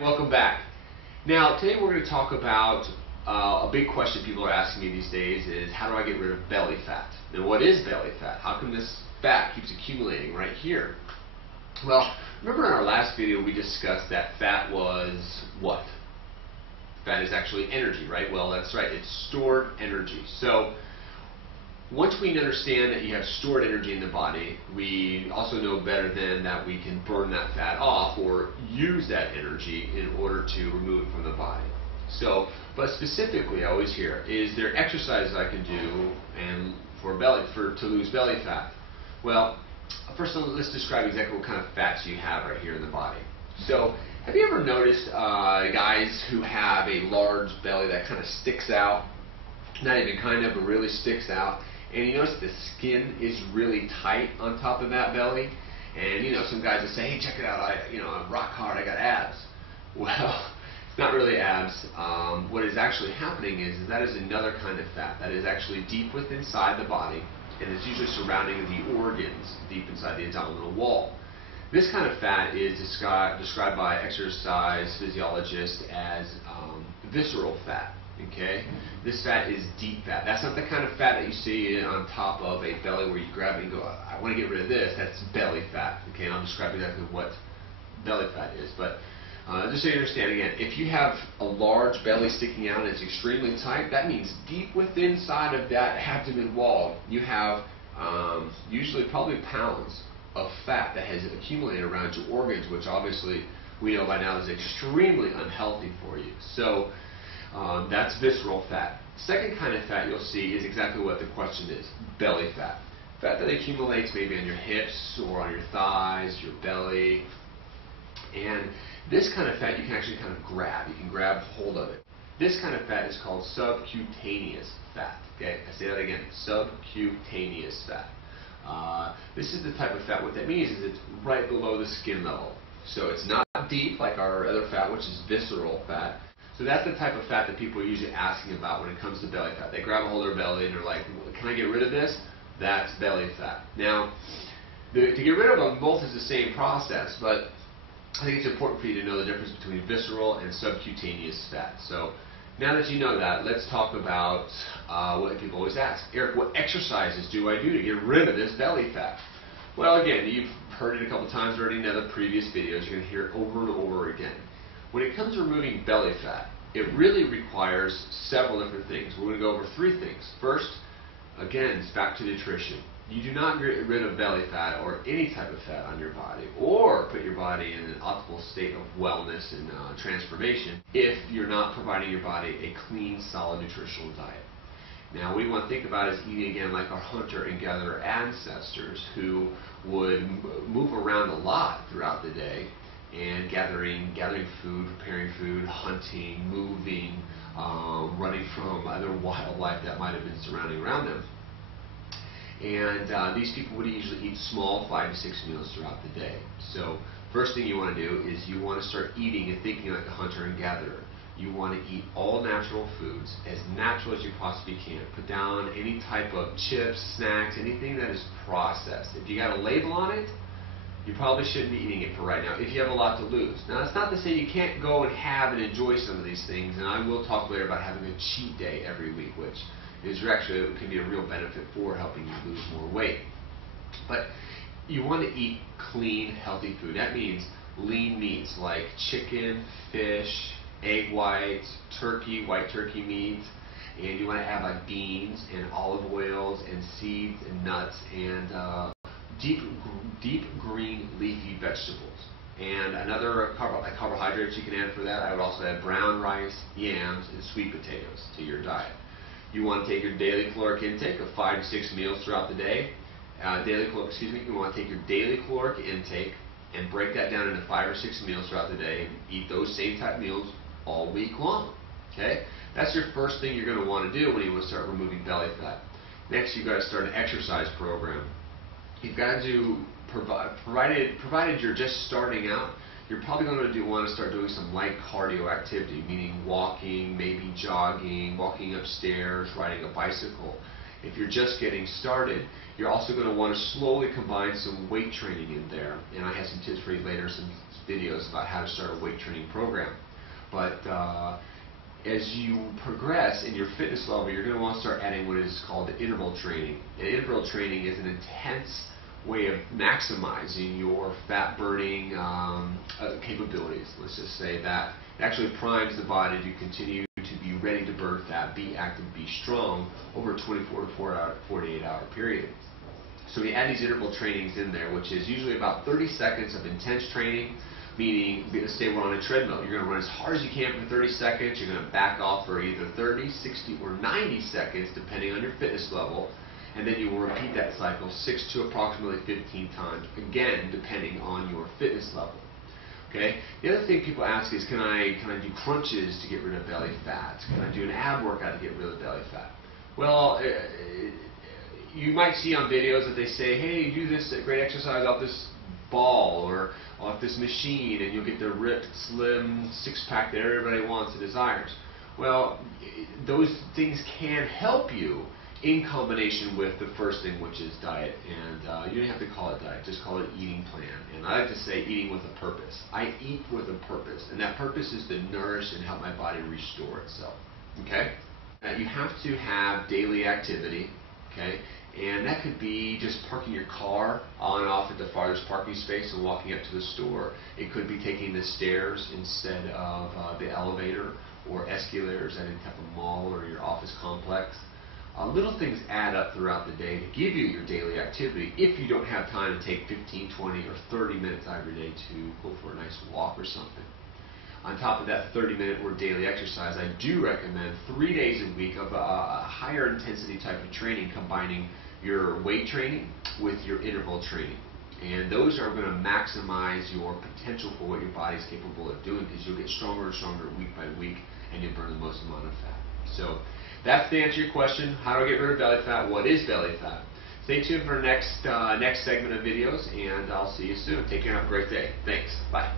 Welcome back. Now, today we're going to talk about a big question people are asking me these days is how do I get rid of belly fat? Now, what is belly fat? How come this fat keeps accumulating right here? Well, remember in our last video we discussed that fat was what? Fat is actually energy, right? Well, that's right. It's stored energy. So, once we understand that you have stored energy in the body, we also know better than that we can burn that fat off or use that energy in order to remove it from the body. So, but specifically, I always hear, is there exercises I can do and to lose belly fat? Well, first of all, let's describe exactly what kind of fats you have right here in the body. So, have you ever noticed guys who have a large belly that kind of sticks out? Not even kind of, but really sticks out. And you notice the skin is really tight on top of that belly. And you know, some guys will say, hey, check it out, I'm rock hard, I got abs. Well, it's not really abs. What is actually happening is that is another kind of fat that is actually deep within inside the body, and it's usually surrounding the organs deep inside the abdominal wall. This kind of fat is described by exercise physiologists as visceral fat. Okay, this fat is deep fat. That's not the kind of fat that you see on top of a belly where you grab it and go, I want to get rid of this. That's belly fat. Okay, and I'll describe exactly what belly fat is. But just so you understand, again, if you have a large belly sticking out and it's extremely tight, that means deep within inside of that abdomen wall, you have usually probably pounds of fat that has accumulated around your organs, which obviously we know by now is extremely unhealthy for you. So that's visceral fat. Second kind of fat you'll see is exactly what the question is, belly fat. Fat that accumulates maybe on your hips or on your thighs, your belly. And this kind of fat you can actually kind of grab. You can grab hold of it. This kind of fat is called subcutaneous fat. Okay, I say that again, subcutaneous fat. This is the type of fat. What that means is it's right below the skin level. So it's not deep like our other fat, which is visceral fat. So that's the type of fat that people are usually asking about when it comes to belly fat. They grab a hold of their belly and they're like, can I get rid of this? That's belly fat. Now, to get rid of them, both is the same process, but I think it's important for you to know the difference between visceral and subcutaneous fat. So now that you know that, let's talk about what people always ask. Eric, what exercises do I do to get rid of this belly fat? Well, again, you've heard it a couple times already in other previous videos. You're going to hear it over and over again. When it comes to removing belly fat, it really requires several different things. We're going to go over three things. First, again, it's back to nutrition. You do not get rid of belly fat or any type of fat on your body or put your body in an optimal state of wellness and transformation if you're not providing your body a clean, solid nutritional diet. Now, what we want to think about is eating again like our hunter and gatherer ancestors who would move around a lot throughout the day and gathering food, preparing food, hunting, moving, running from other wildlife that might have been surrounding around them. And these people would usually eat small 5 to 6 meals throughout the day. So first thing you want to do is you want to start eating and thinking like a hunter and gatherer. You want to eat all natural foods, as natural as you possibly can. Put down any type of chips, snacks, anything that is processed. If you got a label on it, you probably shouldn't be eating it for right now if you have a lot to lose. Now, that's not to say you can't go and have and enjoy some of these things, and I will talk later about having a cheat day every week, which is actually it can be a real benefit for helping you lose more weight. But you want to eat clean, healthy food. That means lean meats like chicken, fish, egg whites, turkey, white turkey meat, and you want to have like beans and olive oils and seeds and nuts and deep green leafy vegetables. And another carbohydrates you can add for that, I would also add brown rice, yams, and sweet potatoes to your diet. You want to take your daily caloric intake of 5 to 6 meals throughout the day. You want to take your daily caloric intake and break that down into 5 or 6 meals throughout the day and eat those same type meals all week long. Okay? That's your first thing you're going to want to do when you want to start removing belly fat. Next, you've got to start an exercise program. You've got to provided you're just starting out, you're probably going to want to start doing some light cardio activity, meaning walking, maybe jogging, walking upstairs, riding a bicycle. If you're just getting started, you're also going to want to slowly combine some weight training in there. And I have some tips for you later, some videos about how to start a weight training program. But as you progress in your fitness level, you're going to want to start adding what is called interval training. And interval training is an intense way of maximizing your fat burning capabilities. Let's just say that it actually primes the body to continue to be ready to burn fat, be active, be strong over a 24 to 48 hour period. So we add these interval trainings in there, which is usually about 30 seconds of intense training, meaning, say we're on a treadmill, you're going to run as hard as you can for 30 seconds, you're going to back off for either 30, 60, or 90 seconds, depending on your fitness level, and then you will repeat that cycle 6 to approximately 15 times, again, depending on your fitness level. Okay? The other thing people ask is, can I do crunches to get rid of belly fat? Can I do an ab workout to get rid of belly fat? Well, you might see on videos that they say, hey, do this great exercise off this ball or off this machine and you'll get the ripped, slim six-pack that everybody wants and desires. Well, those things can help you in combination with the first thing, which is diet. And you don't have to call it diet, just call it eating plan. And I like to say eating with a purpose. I eat with a purpose, and that purpose is to nourish and help my body restore itself. Okay? You have to have daily activity. Okay? And that could be just parking your car on and off at the farthest parking space and walking up to the store. It could be taking the stairs instead of the elevator or escalators at any type of mall or your office complex. Little things add up throughout the day to give you your daily activity if you don't have time to take 15, 20, or 30 minutes out of your day to go for a nice walk or something. On top of that 30-minute or daily exercise, I do recommend 3 days a week of a higher intensity type of training, combining your weight training with your interval training. And those are going to maximize your potential for what your body is capable of doing, because you'll get stronger and stronger week by week and you'll burn the most amount of fat. So that's the answer to your question. How do I get rid of belly fat? What is belly fat? Stay tuned for next segment of videos, and I'll see you soon. Take care and have a great day. Thanks. Bye.